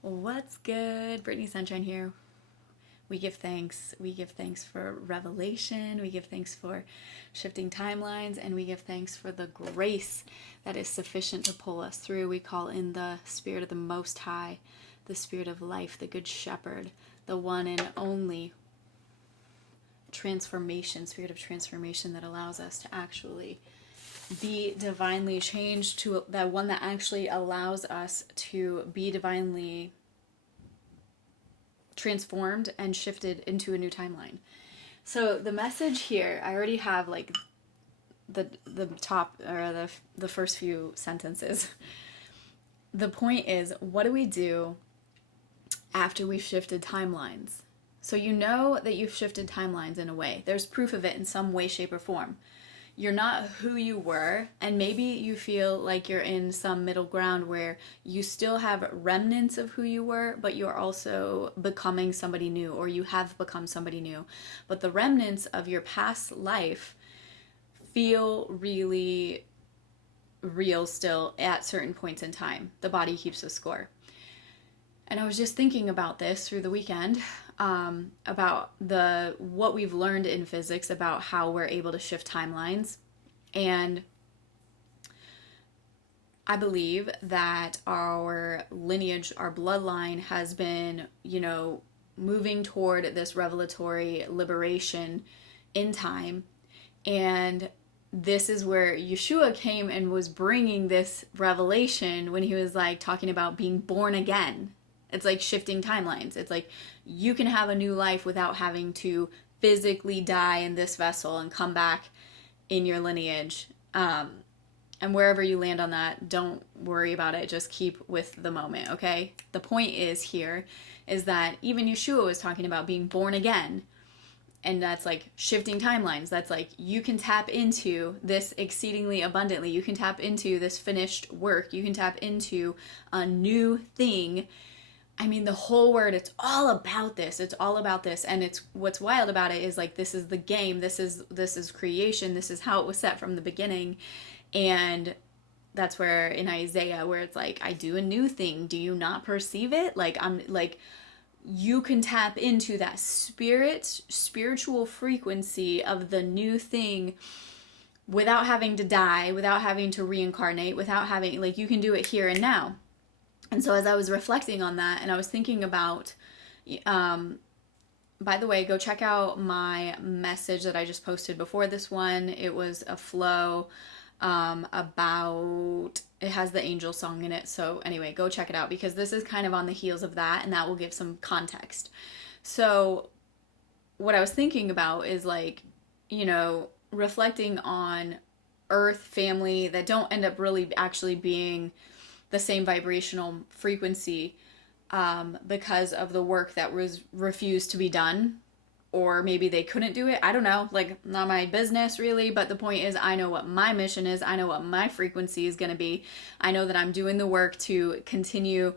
What's good? Brittany Sunshine here. We give thanks. We give thanks for revelation. We give thanks for shifting timelines. And we give thanks for the grace that is sufficient to pull us through. We call in the Spirit of the Most High, the Spirit of life, the Good Shepherd, the one and only transformation, Spirit of transformation that allows us to actually be divinely changed, to that one that actually allows us to be divinely transformed and shifted into a new timeline. So the message here, I already have like the top or the first few sentences. The point is, what do we do after we've shifted timelines? So you know that you've shifted timelines in a way. There's proof of it in some way, shape, or form. You're not who you were, and maybe you feel like you're in some middle ground where you still have remnants of who you were, but you're also becoming somebody new, or you have become somebody new. But the remnants of your past life feel really real still at certain points in time. The body keeps a score. And I was just thinking about this through the weekend, about what we've learned in physics about how we're able to shift timelines. And I believe that our lineage, our bloodline has been, moving toward this revelatory liberation in time. And this is where Yeshua came and was bringing this revelation when he was like talking about being born again. It's like shifting timelines. It's like you can have a new life without having to physically die in this vessel and come back in your lineage. And wherever you land on that, don't worry about it. Just keep with the moment, okay? The point is that even Yeshua was talking about being born again. And that's like shifting timelines. That's like you can tap into this exceedingly abundantly. You can tap into this finished work. You can tap into a new thing. I mean, the whole word, it's all about this. It's all about this. And it's what's wild about it is like this is the game. This is creation. This is how it was set from the beginning. And that's where in Isaiah where it's like, I do a new thing. Do you not perceive it? You can tap into that spiritual frequency of the new thing without having to die, without having to reincarnate, without having, you can do it here and now. And so as I was reflecting on that, and I was thinking about, by the way, go check out my message that I just posted before this one. It was a flow about, it has the angel song in it. So anyway, go check it out because this is kind of on the heels of that, and that will give some context. So what I was thinking about is reflecting on earth, family that don't end up really actually being the same vibrational frequency because of the work that was refused to be done, or maybe they couldn't do it. I don't know, not my business really, but the point is I know what my mission is. I know what my frequency is going to be. I know that I'm doing the work to continue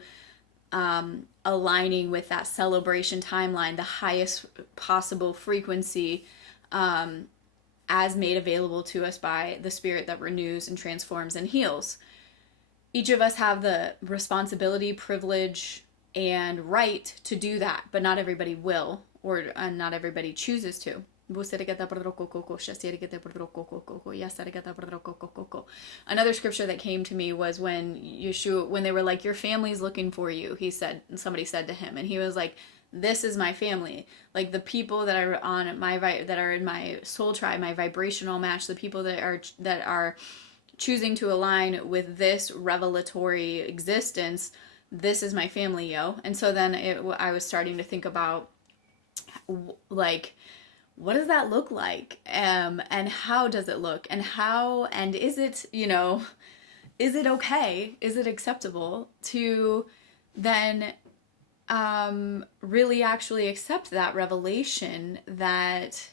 aligning with that celebration timeline, the highest possible frequency as made available to us by the Spirit that renews and transforms and heals. Each of us have the responsibility, privilege, and right to do that, but not everybody will, or not everybody chooses to. Another scripture that came to me was when Yeshua, when they were like, your family's looking for you, somebody said to him, and he was like, this is my family. Like the people that are on that are in my soul tribe, my vibrational match, the people that are choosing to align with this revelatory existence, this is my family, yo. And so then I was starting to think about, what does that look like? And how does it look? And is it, is it okay? Is it acceptable to then really actually accept that revelation that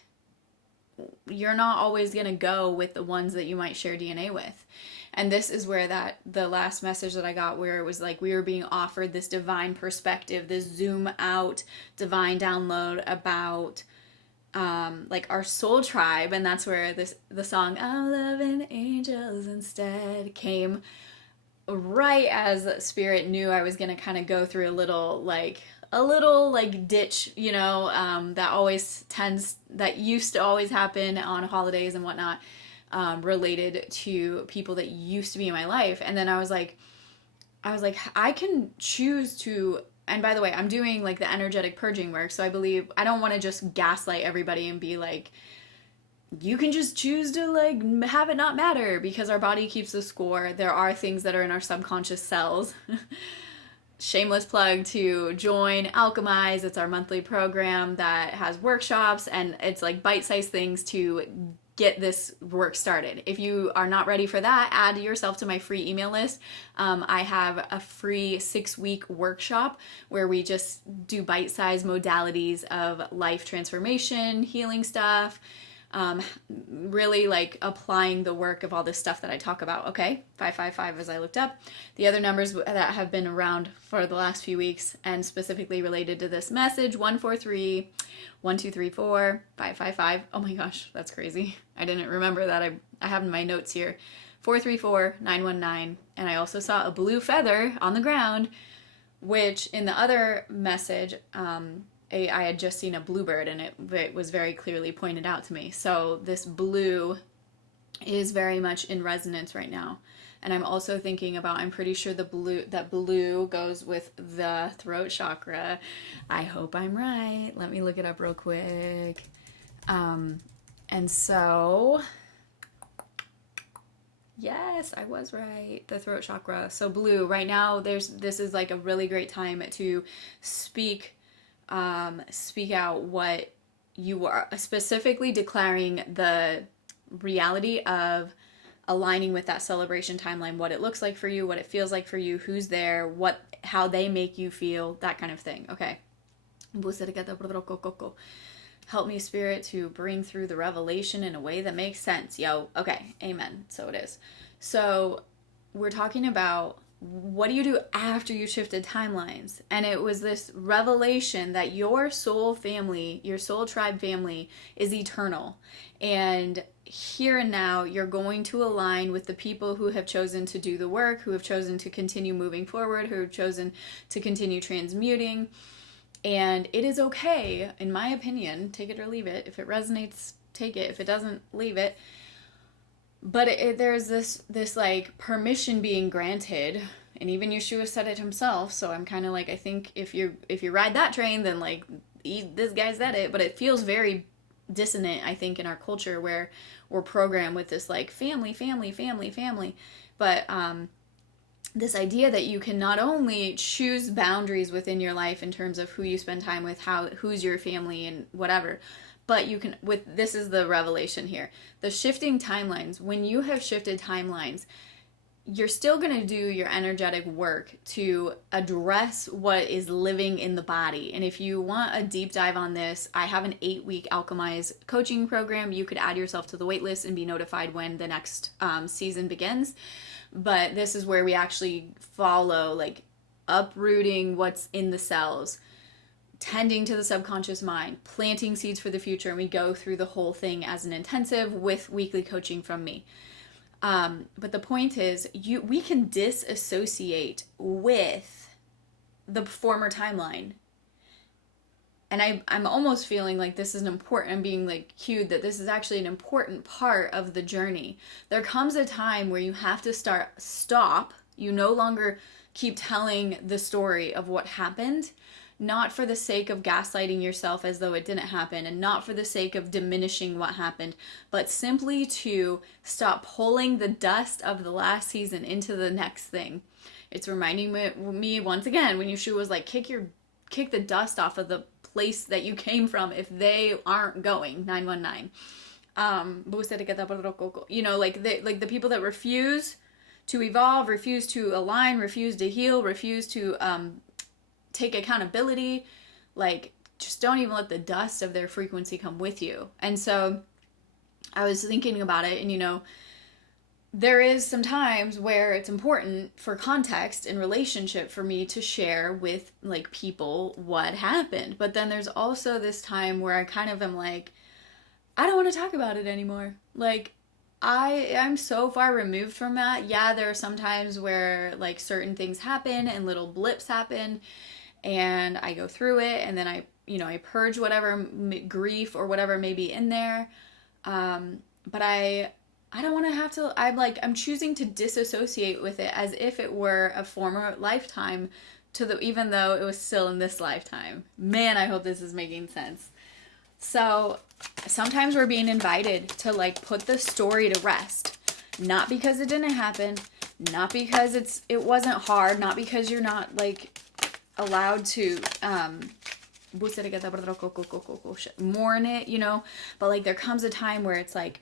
you're not always going to go with the ones that you might share DNA with. And this is where the last message that I got, where it was like we were being offered this divine perspective, this zoom out divine download about our soul tribe. And that's where the song I'm loving angels instead came right as Spirit knew I was going to kind of go through a little like ditch, that always that used to always happen on holidays and whatnot, related to people that used to be in my life. And then I was like, I can choose to, and by the way, I'm doing like the energetic purging work. So I believe I don't want to just gaslight everybody and be like, you can just choose to like have it not matter, because our body keeps the score. There are things that are in our subconscious cells. Shameless plug to join Alchemize. It's our monthly program that has workshops, and it's like bite-sized things to get this work started. If you are not ready for that, add yourself to my free email list. I have a free 6-week workshop where we just do bite-sized modalities of life transformation, healing stuff, really like applying the work of all this stuff that I talk about. Okay, 555 as I looked up. The other numbers that have been around for the last few weeks and specifically related to this message: 143, 1234, 555. Oh my gosh, that's crazy. I didn't remember that. I have in my notes here 434, 919. And I also saw a blue feather on the ground, which in the other message, I had just seen a bluebird, and it was very clearly pointed out to me. So this blue is very much in resonance right now. And I'm also thinking about, I'm pretty sure that blue goes with the throat chakra. I hope I'm right. Let me look it up real quick. And so, yes, I was right. The throat chakra. So blue right now, this is like a really great time to speak out what you are, specifically declaring the reality of aligning with that celebration timeline, what it looks like for you, what it feels like for you, who's there, how they make you feel, that kind of thing. Okay. Help me, Spirit, to bring through the revelation in a way that makes sense. Yo, okay, amen. So it is. So we're talking about, what do you do after you shifted timelines? And it was this revelation that your soul family, your soul tribe family, is eternal. And here and now, you're going to align with the people who have chosen to do the work, who have chosen to continue moving forward, who have chosen to continue transmuting. And it is okay, in my opinion, take it or leave it. If it resonates, take it. If it doesn't, leave it. But there's this like permission being granted, and even Yeshua said it himself. So I'm kind of like, I think if you ride that train, then like this guy said it. But it feels very dissonant, I think, in our culture where we're programmed with this like family. But this idea that you can not only choose boundaries within your life in terms of who you spend time with, who's your family and whatever, but you can, this is the revelation here, the shifting timelines. When you have shifted timelines, you're still going to do your energetic work to address what is living in the body. And if you want a deep dive on this, I have an 8-week Alchemize coaching program. You could add yourself to the waitlist and be notified when the next season begins. But this is where we actually follow, like, uprooting what's in the cells, tending to the subconscious mind, planting seeds for the future, and we go through the whole thing as an intensive with weekly coaching from me. But the point is, we can disassociate with the former timeline. And I'm almost feeling like this is an important, I'm being like cued that this is actually an important part of the journey. There comes a time where you have to stop. You no longer keep telling the story of what happened, not for the sake of gaslighting yourself as though it didn't happen, and not for the sake of diminishing what happened, but simply to stop pulling the dust of the last season into the next thing. It's reminding me once again when Yeshua was like, kick the dust off of the place that you came from if they aren't going. 919. Like the people that refuse to evolve, refuse to align, refuse to heal, refuse to take accountability, like, just don't even let the dust of their frequency come with you. And so I was thinking about it, and there is some times where it's important for context and relationship for me to share with like people what happened. But then there's also this time where I kind of am like, I don't want to talk about it anymore. Like, I'm so far removed from that. Yeah, there are some times where like certain things happen and little blips happen and I go through it and then I purge whatever grief or whatever may be in there. But I don't want to have to I'm choosing to disassociate with it as if it were a former lifetime to the even though it was still in this lifetime. Man, I hope this is making sense. So sometimes we're being invited to like put the story to rest. Not because it didn't happen, not because it wasn't hard, not because you're not like allowed to mourn it, but like there comes a time where it's like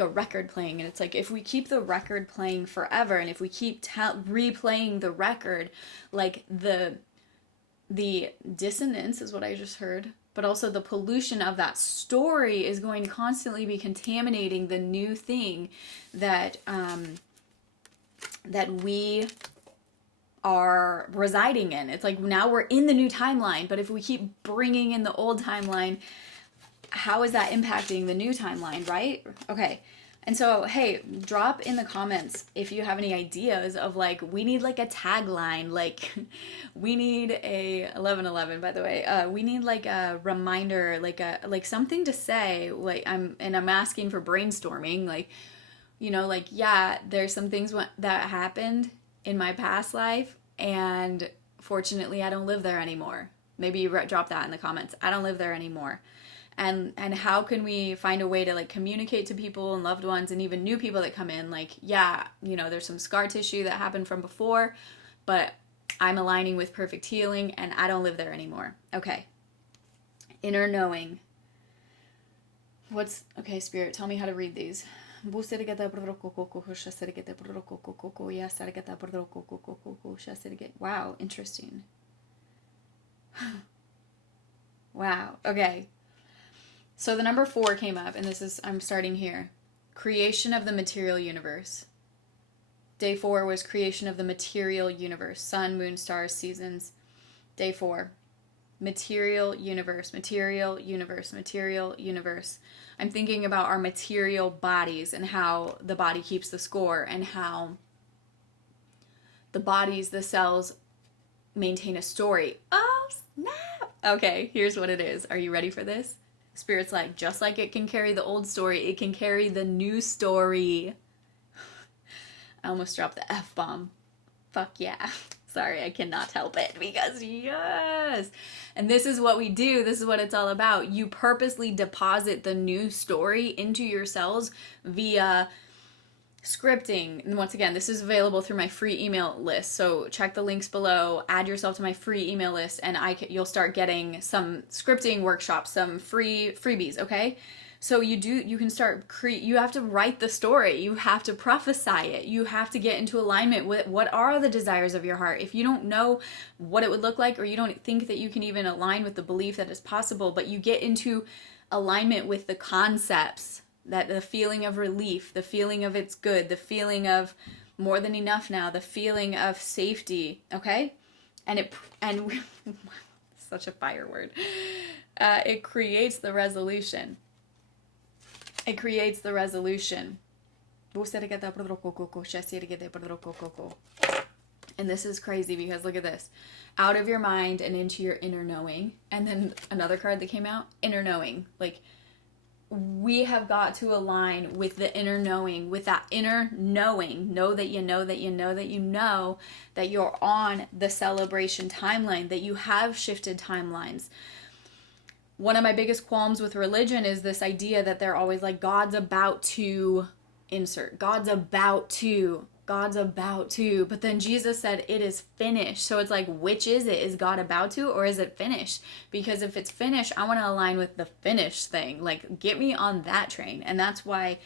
a record playing, and it's like if we keep the record playing forever and if we keep replaying the record, like the dissonance is what I just heard, but also the pollution of that story is going to constantly be contaminating the new thing that that we are residing in. It's like now we're in the new timeline, but if we keep bringing in the old timeline, how is that impacting the new timeline, right? Okay. And so, hey, drop in the comments if you have any ideas of like, we need like a tagline, like we need a 1111, by the way. We need like a reminder, like something to say, like I'm asking for brainstorming, like, like, yeah, there's some things that happened in my past life, and fortunately I don't live there anymore. Maybe you drop that in the comments. I don't live there anymore. And how can we find a way to like communicate to people and loved ones and even new people that come in, like, yeah, there's some scar tissue that happened from before, but I'm aligning with perfect healing and I don't live there anymore. Okay. Inner knowing. Okay, Spirit, tell me how to read these. Wow, interesting. Wow, okay. So the number 4 came up, and I'm starting here. Creation of the material universe. Day 4 was creation of the material universe. Sun, moon, stars, seasons. Day 4. Material universe, material universe, material universe. I'm thinking about our material bodies and how the body keeps the score and how the cells maintain a story. Oh, snap! Okay, here's what it is. Are you ready for this? Spirit's like, just like it can carry the old story, it can carry the new story. I almost dropped the F-bomb. Fuck yeah. Sorry, I cannot help it because yes. And this is what we do. This is what it's all about. You purposely deposit the new story into your cells via scripting. And once again, this is available through my free email list. So check the links below, add yourself to my free email list, and you'll start getting some scripting workshops, some freebies, okay? So you can start you have to write the story. You have to prophesy it. You have to get into alignment with what are the desires of your heart. If you don't know what it would look like, or you don't think that you can even align with the belief that it's possible, but you get into alignment with the concepts, that the feeling of relief, the feeling of it's good, the feeling of more than enough now, the feeling of safety, okay? And such a fire word. It creates the resolution. It creates the resolution. And this is crazy because look at this. Out of your mind and into your inner knowing. And then another card that came out, inner knowing. Like, we have got to align with the inner knowing, with that inner knowing. Know that you know that you know that you know that you're on the celebration timeline, that you have shifted timelines. One of my biggest qualms with religion is this idea that they're always like, God's about to insert. God's about to. But then Jesus said, it is finished. So it's like, which is it? Is God about to, or is it finished? Because if it's finished, I want to align with the finished thing. Like, get me on that train. And that's why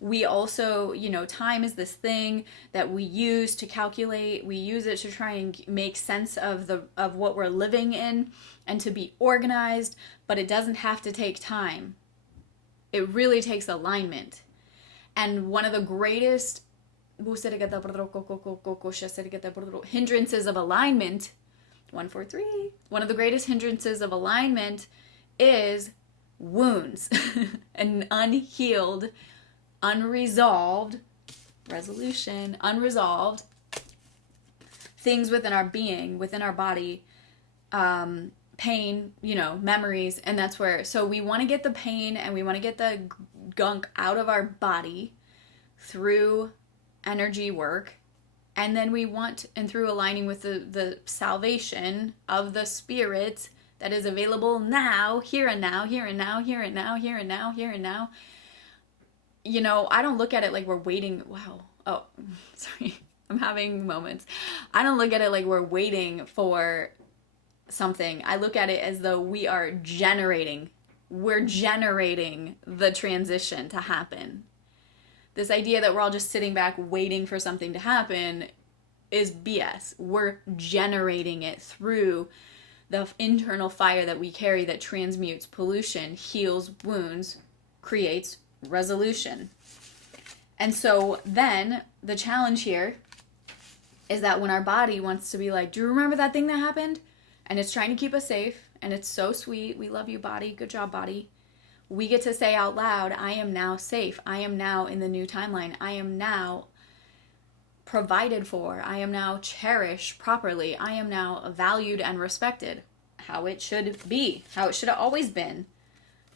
we also, time is this thing that we use to calculate. We use it to try and make sense of what we're living in and to be organized, but it doesn't have to take time. It really takes alignment. And one of the greatest hindrances of alignment, 143, one of the greatest hindrances of alignment is wounds and unhealed unresolved things within our being, within our body, pain, memories. And that's where, so we want to get the pain and we want to get the gunk out of our body through energy work. And then we want, and through aligning with the salvation of the spirit that is available now, here and now, here and now, here and now, here and now, here and now. I don't look at it like we're waiting. Wow. Oh, sorry. I'm having moments. I don't look at it like we're waiting for something. I look at it as though we're generating the transition to happen. This idea that we're all just sitting back waiting for something to happen is BS. We're generating it through the internal fire that we carry that transmutes pollution, heals wounds, creates resolution. And so then the challenge here is that when our body wants to be like, do you remember that thing that happened? And it's trying to keep us safe, and it's so sweet. We love you, body. Good job, body. We get to say out loud, I am now safe. I am now in the new timeline. I am now provided for. I am now cherished properly. I am now valued and respected. How it should be. How it should have always been.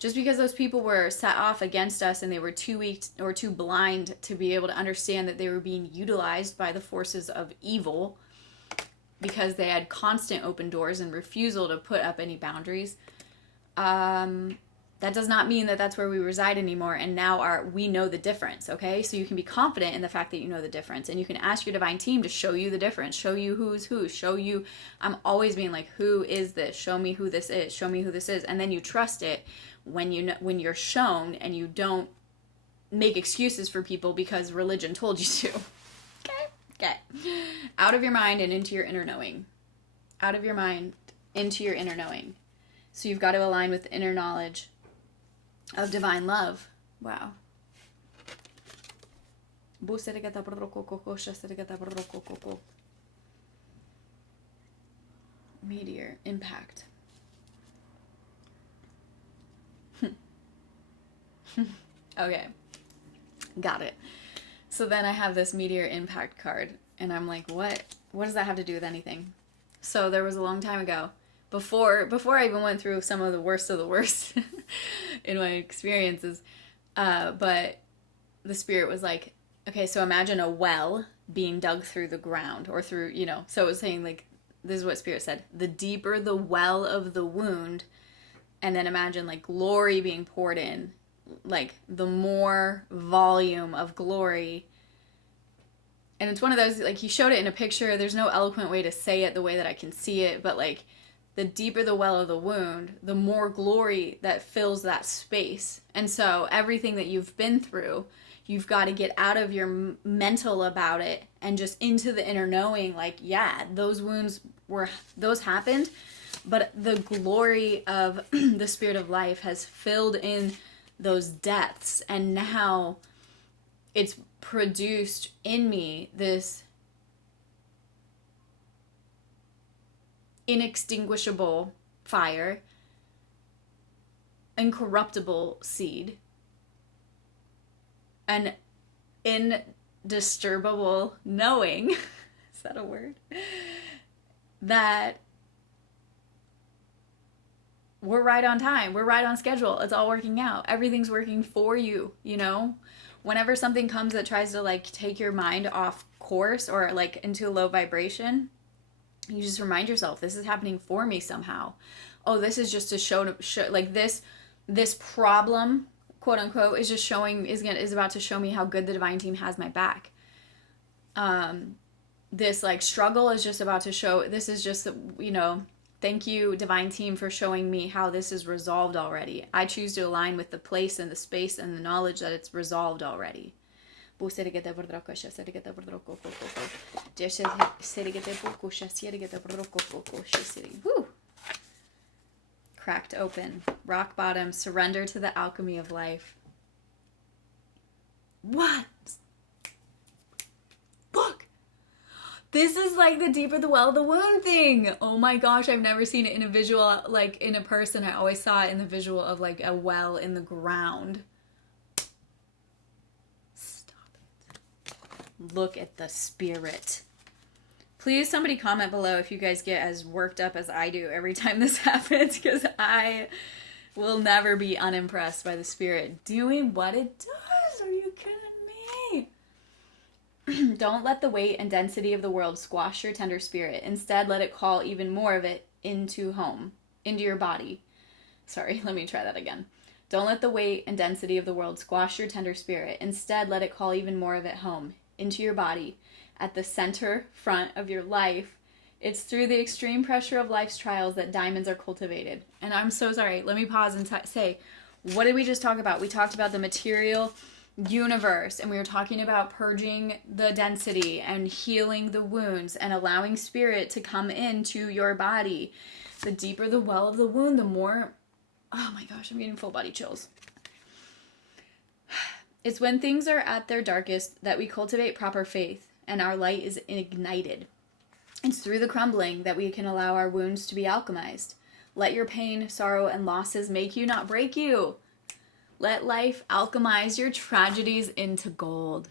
Just because those people were set off against us and they were too weak or too blind to be able to understand that they were being utilized by the forces of evil because they had constant open doors and refusal to put up any boundaries, that does not mean that that's where we reside anymore. And now we know the difference, okay? So you can be confident in the fact that you know the difference. And you can ask your divine team to show you the difference, show you who's who, show you, I'm always being like, who is this? Show me who this is, show me who this is. And then you trust it when you're shown, and you don't make excuses for people because religion told you to. Okay. Out of your mind and into your inner knowing. Out of your mind into your inner knowing. So you've got to align with the inner knowledge of divine love. Wow. Meteor impact. Okay. Got it. So then I have this meteor impact card, and I'm like, what does that have to do with anything? So there was a long time ago, before I even went through some of the worst in my experiences, but the spirit was like, okay, so imagine a well being dug through the ground, or through, so it was saying, like, this is what spirit said, the deeper the well of the wound, and then imagine like glory being poured in, like the more volume of glory. And it's one of those, like, he showed it in a picture. There's no eloquent way to say it the way that I can see it, but like, the deeper the well of the wound, the more glory that fills that space. And so everything that you've been through, you've got to get out of your mental about it and just into the inner knowing, like, yeah, those wounds those happened, but the glory of the spirit of life has filled in those depths, and now it's produced in me this inextinguishable fire, incorruptible seed, an indisturbable knowing, is that a word? That we're right on time, we're right on schedule, it's all working out, everything's working for you, Whenever something comes that tries to like take your mind off course or like into a low vibration, you just remind yourself, this is happening for me somehow. Oh, this is just to show like this problem, quote unquote, is just is about to show me how good the divine team has my back. This like struggle is just about to show, this is just, thank you, divine team, for showing me how this is resolved already. I choose to align with the place and the space and the knowledge that it's resolved already. Woo! Cracked open. Rock bottom. Surrender to the alchemy of life. What? Look! This is like the deeper the well of the wound thing. Oh my gosh, I've never seen it in a visual, like in a person. I always saw it in the visual of like a well in the ground. Look at the spirit. Please, somebody comment below if you guys get as worked up as I do every time this happens, because I will never be unimpressed by the spirit doing what it does. Are you kidding me? Don't let the weight and density of the world squash your tender spirit. Instead, let it call even more of it into your body. Sorry, let me try that again. Don't let the weight and density of the world squash your tender spirit. Instead, let it call even more of it home, into your body, at the center front of your life. It's through the extreme pressure of life's trials that diamonds are cultivated. And I'm so sorry. Let me pause and say, what did we just talk about? We talked about the material universe, and we were talking about purging the density and healing the wounds and allowing spirit to come into your body. The deeper the well of the wound, the more... Oh my gosh, I'm getting full body chills. It's when things are at their darkest that we cultivate proper faith and our light is ignited. It's through the crumbling that we can allow our wounds to be alchemized. Let your pain, sorrow, and losses make you, not break you. Let life alchemize your tragedies into gold.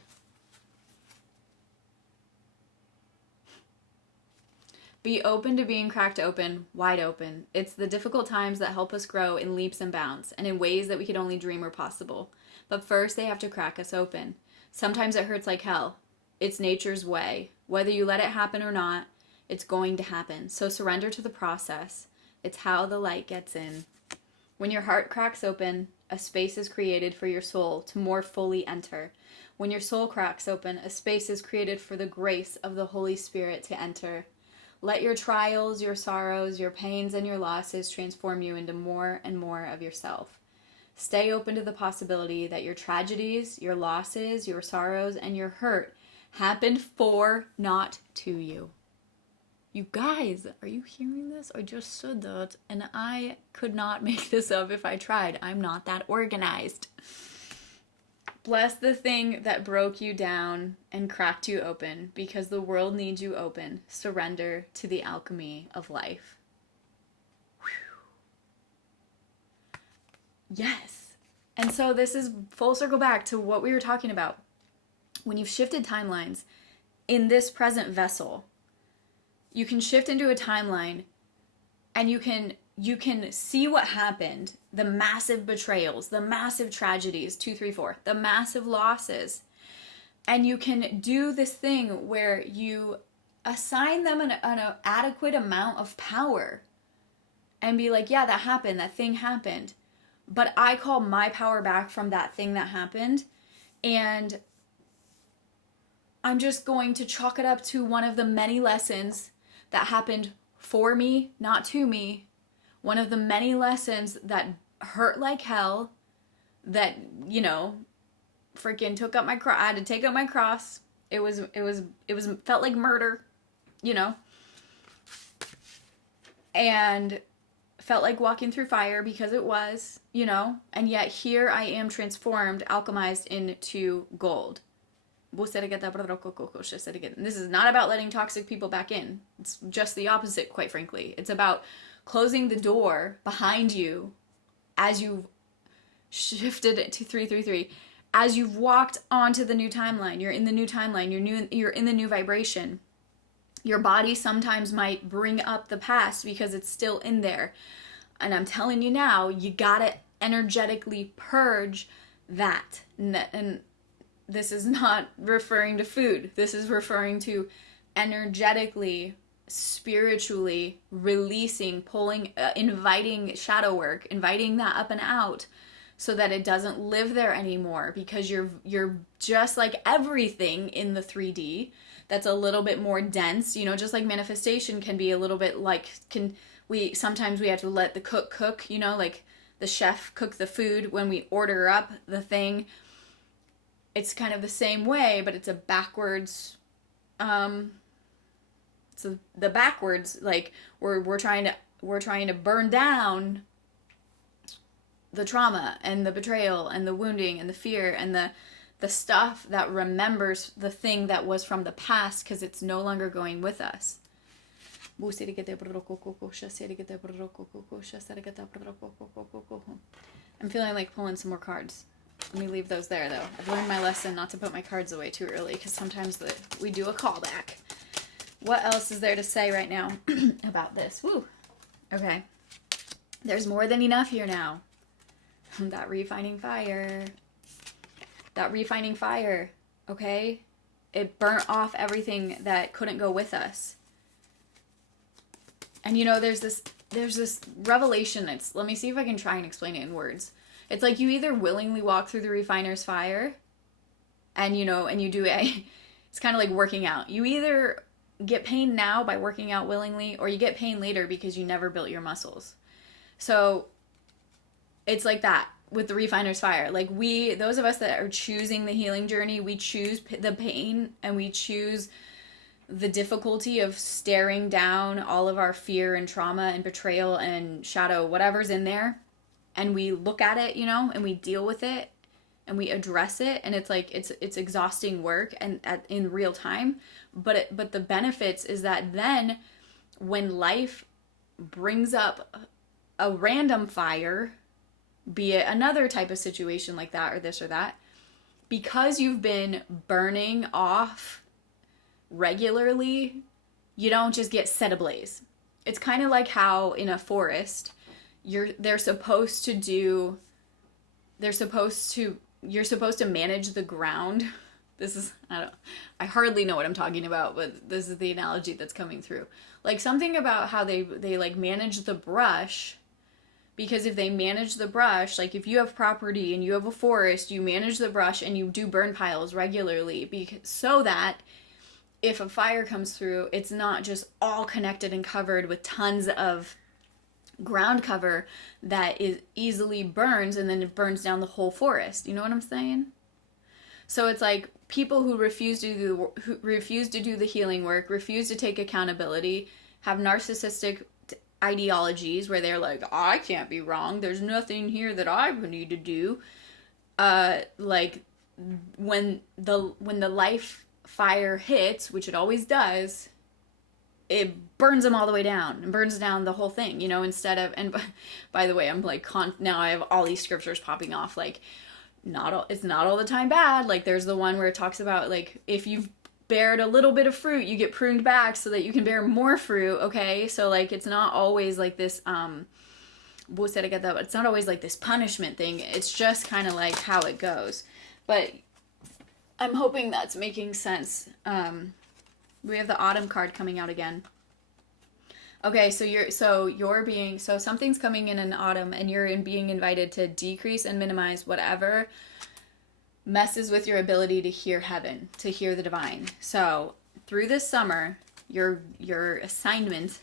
Be open to being cracked open, wide open. It's the difficult times that help us grow in leaps and bounds, and in ways that we could only dream are possible. But first, they have to crack us open. Sometimes it hurts like hell. It's nature's way. Whether you let it happen or not, it's going to happen. So surrender to the process. It's how the light gets in. When your heart cracks open, a space is created for your soul to more fully enter. When your soul cracks open, a space is created for the grace of the Holy Spirit to enter. Let your trials, your sorrows, your pains, and your losses transform you into more and more of yourself. Stay open to the possibility that your tragedies, your losses, your sorrows, and your hurt happened for, not to you. You guys, are you hearing this? I just said that, and I could not make this up if I tried. I'm not that organized. Bless the thing that broke you down and cracked you open, because the world needs you open. Surrender to the alchemy of life. Whew. Yes. And so this is full circle back to what we were talking about. When you've shifted timelines in this present vessel, you can shift into a timeline and you can see what happened, the massive betrayals, the massive tragedies, 2, 3, 4, the massive losses. And you can do this thing where you assign them an adequate amount of power and be like, yeah, that happened, that thing happened. But I call my power back from that thing that happened, and I'm just going to chalk it up to one of the many lessons that happened for me, not to me. One of the many lessons that hurt like hell, that, you know, freaking took up my cross. I had to take up my cross. It felt like murder, you know, and felt like walking through fire because it was, you know, and yet here I am transformed, alchemized into gold. This is not about letting toxic people back in. It's just the opposite, quite frankly. It's about closing the door behind you as you've shifted it to 333. As you've walked onto the new timeline, you're in the new timeline, you're in the new vibration. Your body sometimes might bring up the past because it's still in there. And I'm telling you now, you gotta energetically purge that. And this is not referring to food. This is referring to energetically, spiritually releasing, pulling, inviting shadow work, inviting that up and out so that it doesn't live there anymore, because you're just like everything in the 3D that's a little bit more dense, you know, just like manifestation can be a little bit like, sometimes we have to let the cook, you know, like the chef cook the food when we order up the thing. It's kind of the same way, but it's a backwards, so the backwards, like we're trying to burn down the trauma and the betrayal and the wounding and the fear and the stuff that remembers the thing that was from the past, because it's no longer going with us. I'm feeling like pulling some more cards. Let me leave those there, though. I've learned my lesson not to put my cards away too early, because sometimes we do a callback. What else is there to say right now about this? Woo! Okay. There's more than enough here now. That refining fire. That refining fire, okay? It burnt off everything that couldn't go with us. And you know, there's this revelation. Let me see if I can try and explain it in words. It's like you either willingly walk through the refiner's fire and you know, and you do it. It's kind of like working out. You either get pain now by working out willingly, or you get pain later because you never built your muscles. So it's like that with the refiner's fire. Like those of us that are choosing the healing journey, we choose the pain and we choose the difficulty of staring down all of our fear and trauma and betrayal and shadow, whatever's in there. And we look at it, you know, and we deal with it and we address it. And it's like, it's exhausting work and in real time. But the benefits is that then when life brings up a random fire, be it another type of situation like that or this or that, because you've been burning off regularly, you don't just get set ablaze. It's kind of like how in a forest, you're supposed to manage the ground. This is, I hardly know what I'm talking about, but this is the analogy that's coming through. Like something about how they like manage the brush, because if they manage the brush, like if you have property and you have a forest, you manage the brush and you do burn piles regularly so that if a fire comes through, it's not just all connected and covered with tons of ground cover that is easily burns and then it burns down the whole forest. You know what I'm saying? So it's like people who refuse to do the healing work, refuse to take accountability, have narcissistic ideologies where they're like, I can't be wrong. There's nothing here that I need to do. Like when the life fire hits, which it always does, it burns them all the way down and burns down the whole thing, you know, instead of, and by the way, I'm like, now I have all these scriptures popping off, like, it's not all the time bad. Like there's the one where it talks about like, if you've bared a little bit of fruit, you get pruned back so that you can bear more fruit. Okay. So like, it's not always like this, it's not always like this punishment thing. It's just kind of like how it goes. But I'm hoping that's making sense. We have the autumn card coming out again. Okay, so something's coming in autumn and you're being invited to decrease and minimize whatever messes with your ability to hear heaven, to hear the divine. So through this summer, your assignment,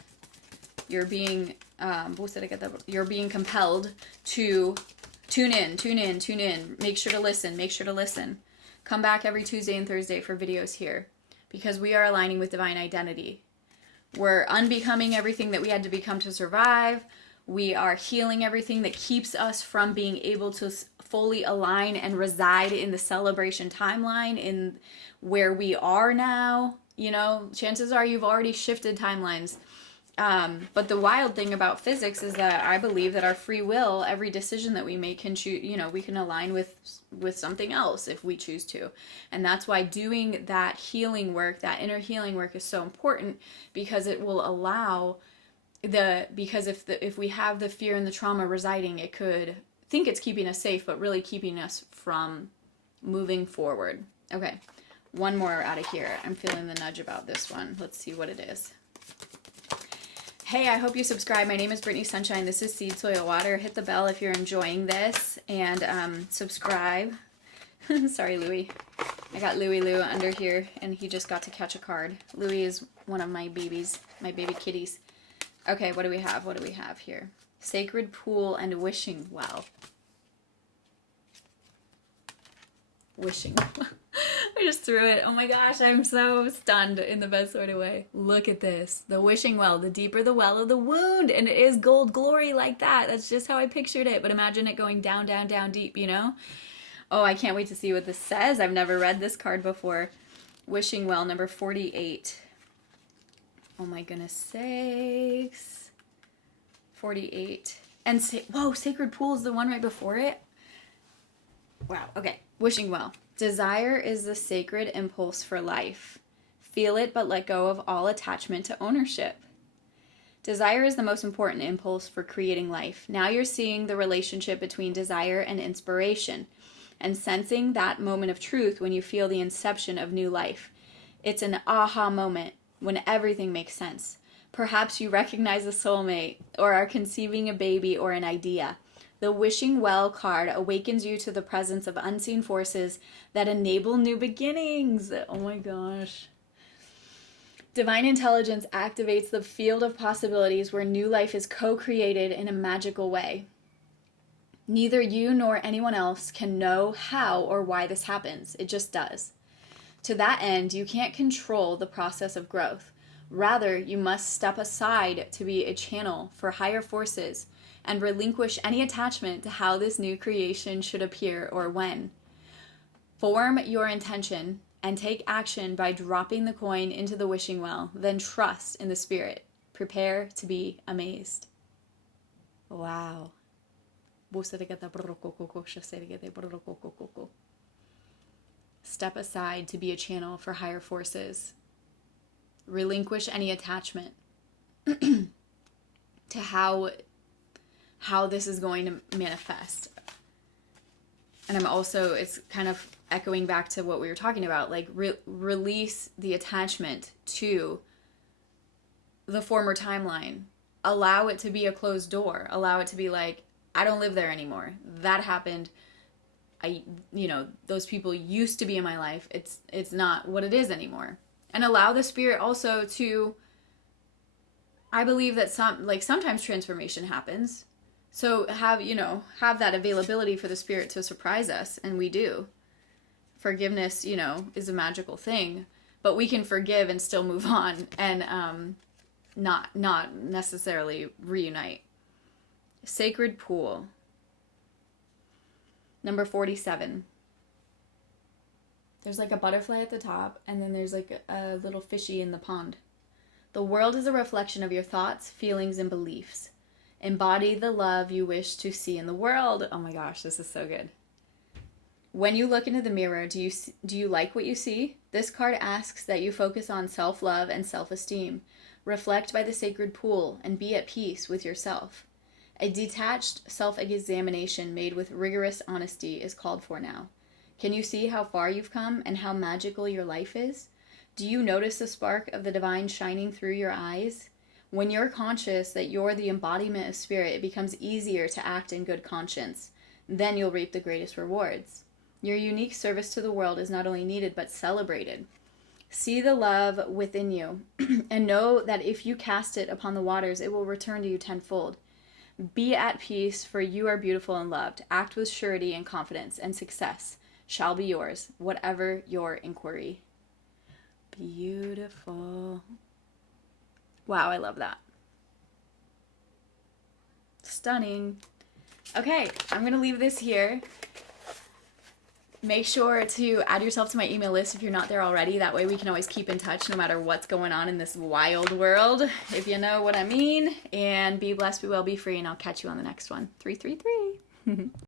you're being compelled to tune in. Make sure to listen. Come back every Tuesday and Thursday for videos here, because we are aligning with divine identity. We're unbecoming everything that we had to become to survive. We are healing everything that keeps us from being able to fully align and reside in the celebration timeline in where we are now. You know, chances are you've already shifted timelines. But the wild thing about physics is that I believe that our free will, every decision that we make can choose, you know, we can align with something else if we choose to. And that's why doing that healing work, that inner healing work is so important, because it will allow because if we have the fear and the trauma residing, it could think it's keeping us safe, but really keeping us from moving forward. Okay. One more out of here. I'm feeling the nudge about this one. Let's see what it is. Hey, I hope you subscribe. My name is Brittany Sunshine. This is Seed, Soil, Water. Hit the bell if you're enjoying this, and subscribe. Sorry, Louie. I got Louie Lou under here, and he just got to catch a card. Louie is one of my babies, my baby kitties. Okay, what do we have? What do we have here? Sacred Pool and Wishing Well. Wishing Well. I just threw it. Oh my gosh, I'm so stunned in the best sort of way. Look at this. The wishing well, the deeper the well of the wound. And it is gold glory like that. That's just how I pictured it. But imagine it going down, down, down deep, you know? Oh, I can't wait to see what this says. I've never read this card before. Wishing well, number 48. Oh my goodness sakes. 48. And whoa, Sacred Pool is the one right before it? Wow. Okay. Wishing well. Desire is the sacred impulse for life. Feel it, but let go of all attachment to ownership. Desire is the most important impulse for creating life. Now you're seeing the relationship between desire and inspiration and sensing that moment of truth when you feel the inception of new life. It's an aha moment when everything makes sense. Perhaps you recognize a soulmate or are conceiving a baby or an idea. The Wishing Well card awakens you to the presence of unseen forces that enable new beginnings. Oh my gosh. Divine intelligence activates the field of possibilities where new life is co-created in a magical way. Neither you nor anyone else can know how or why this happens. It just does. To that end, you can't control the process of growth. Rather, you must step aside to be a channel for higher forces and relinquish any attachment to how this new creation should appear or when. Form your intention and take action by dropping the coin into the wishing well. Then trust in the spirit. Prepare to be amazed. Wow. Step aside to be a channel for higher forces. Relinquish any attachment to how this is going to manifest. And I'm also, it's kind of echoing back to what we were talking about, like release the attachment to the former timeline. Allow it to be a closed door. Allow it to be like, I don't live there anymore. That happened. Those people used to be in my life. It's not what it is anymore. And allow the spirit also to, I believe that sometimes transformation happens. So have that availability for the spirit to surprise us, and we do. Forgiveness, is a magical thing, but we can forgive and still move on and not necessarily reunite. Sacred pool. Number 47. There's like a butterfly at the top, and then there's like a little fishy in the pond. The world is a reflection of your thoughts, feelings, and beliefs. Embody the love you wish to see in the world. Oh my gosh, this is so good. When you look into the mirror, do you like what you see? This card asks that you focus on self-love and self-esteem. Reflect by the sacred pool and be at peace with yourself. A detached self-examination made with rigorous honesty is called for now. Can you see how far you've come and how magical your life is? Do you notice the spark of the divine shining through your eyes? When you're conscious that you're the embodiment of spirit, it becomes easier to act in good conscience. Then you'll reap the greatest rewards. Your unique service to the world is not only needed, but celebrated. See the love within you, and know that if you cast it upon the waters, it will return to you tenfold. Be at peace, for you are beautiful and loved. Act with surety and confidence, and success shall be yours, whatever your inquiry. Beautiful. Wow, I love that. Stunning. Okay, I'm going to leave this here. Make sure to add yourself to my email list if you're not there already. That way we can always keep in touch no matter what's going on in this wild world, if you know what I mean. And be blessed, be well, be free, and I'll catch you on the next one. 333.